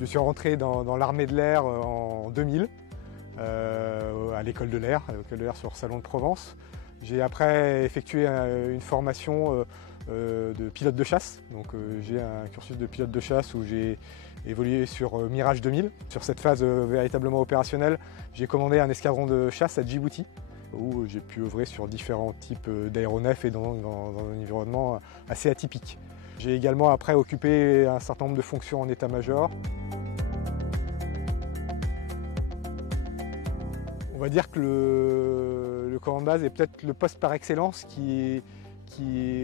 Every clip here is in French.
Je suis rentré dans l'armée de l'air en 2000, à l'école de l'air sur Salon de Provence. J'ai après effectué une formation de pilote de chasse. Donc j'ai un cursus de pilote de chasse où j'ai évolué sur Mirage 2000. Sur cette phase véritablement opérationnelle, j'ai commandé un escadron de chasse à Djibouti, où j'ai pu œuvrer sur différents types d'aéronefs et dans un environnement assez atypique. J'ai également après occupé un certain nombre de fonctions en état-major. On va dire que le commandant de base est peut-être le poste par excellence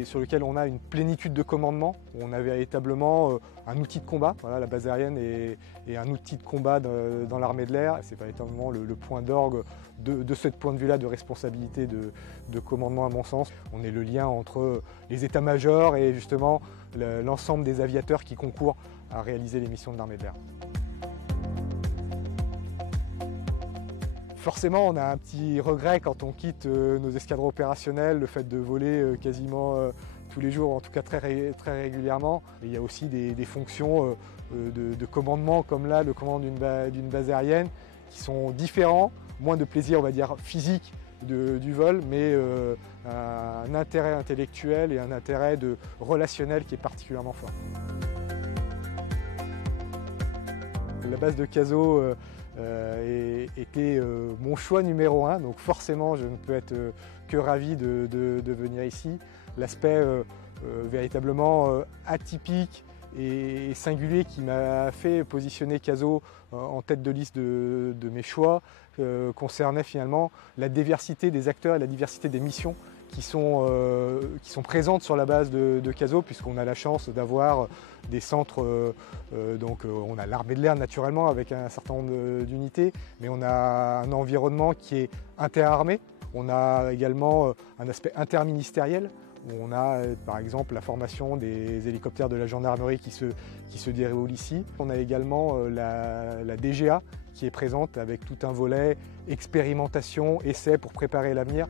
sur lequel on a une plénitude de commandement. On a véritablement un outil de combat. Voilà, la base aérienne est un outil de combat dans l'armée de l'air. C'est véritablement le point d'orgue de ce point de vue-là de responsabilité de commandement à mon sens. On est le lien entre les états-majors et justement l'ensemble des aviateurs qui concourent à réaliser les missions de l'armée de l'air. Forcément, on a un petit regret quand on quitte nos escadrons opérationnels, le fait de voler quasiment tous les jours, en tout cas très régulièrement. Et il y a aussi des fonctions de commandement, comme là, le commandement d'une base aérienne, qui sont différents, moins de plaisir, on va dire, physique du vol, mais un intérêt intellectuel et un intérêt relationnel qui est particulièrement fort. La base de Cazaux était mon choix numéro 1, donc forcément je ne peux être que ravi de venir ici. L'aspect véritablement atypique et singulier qui m'a fait positionner Cazaux en tête de liste de mes choix concernait finalement la diversité des acteurs et la diversité des missions qui sont présentes sur la base de Cazaux, puisqu'on a la chance d'avoir des centres, donc on a l'armée de l'air naturellement avec un certain nombre d'unités, mais on a un environnement qui est interarmé. On a également un aspect interministériel, où on a par exemple la formation des hélicoptères de la gendarmerie qui se déroule ici. On a également la DGA qui est présente avec tout un volet expérimentation, essai pour préparer l'avenir.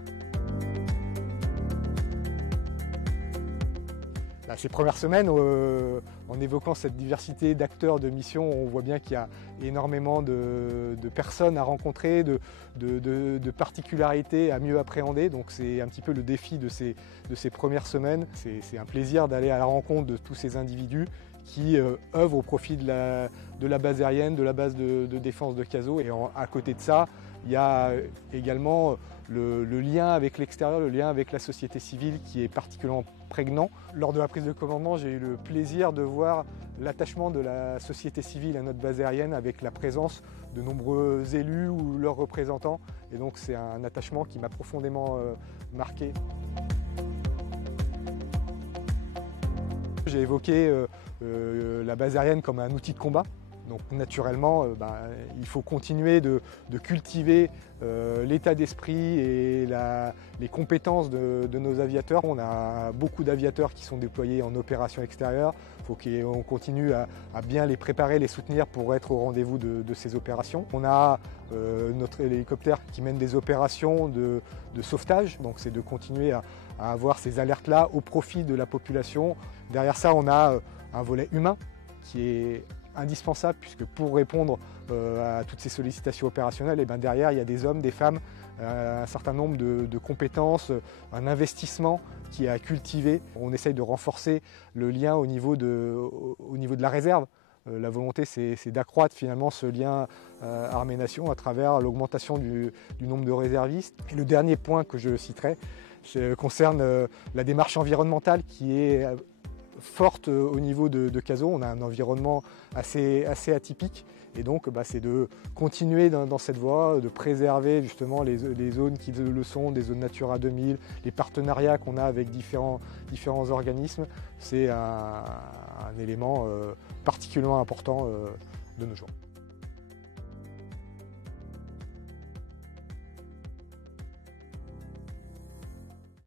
Ces premières semaines, en évoquant cette diversité d'acteurs, de missions, on voit bien qu'il y a énormément de personnes à rencontrer, de particularités à mieux appréhender. Donc c'est un petit peu le défi de ces premières semaines. C'est un plaisir d'aller à la rencontre de tous ces individus qui œuvrent au profit de la base aérienne, de la base de défense de Cazaux. Et à côté de ça, il y a également le lien avec l'extérieur, le lien avec la société civile qui est particulièrement prégnant. Lors de la prise de commandement, j'ai eu le plaisir de voir l'attachement de la société civile à notre base aérienne avec la présence de nombreux élus ou leurs représentants. Et donc c'est un attachement qui m'a profondément marqué. J'ai évoqué la base aérienne comme un outil de combat. Donc naturellement, il faut continuer de cultiver l'état d'esprit et les compétences de nos aviateurs. On a beaucoup d'aviateurs qui sont déployés en opération extérieure. Il faut qu'on continue à bien les préparer, les soutenir pour être au rendez-vous de ces opérations. On a notre hélicoptère qui mène des opérations de sauvetage. Donc c'est de continuer à avoir ces alertes-là au profit de la population. Derrière ça, on a un volet humain qui est indispensable, puisque pour répondre à toutes ces sollicitations opérationnelles, et derrière il y a des hommes, des femmes, un certain nombre de compétences, un investissement qui est à cultiver. On essaye de renforcer le lien au niveau de la réserve. La volonté, c'est d'accroître finalement ce lien armée-nation à travers l'augmentation du nombre de réservistes. Et le dernier point que je citerai concerne la démarche environnementale qui est forte au niveau de Cazaux. On a un environnement assez atypique et donc c'est de continuer dans cette voie, de préserver justement les zones qui le sont, des zones Natura 2000, les partenariats qu'on a avec différents organismes. C'est un élément particulièrement important de nos jours.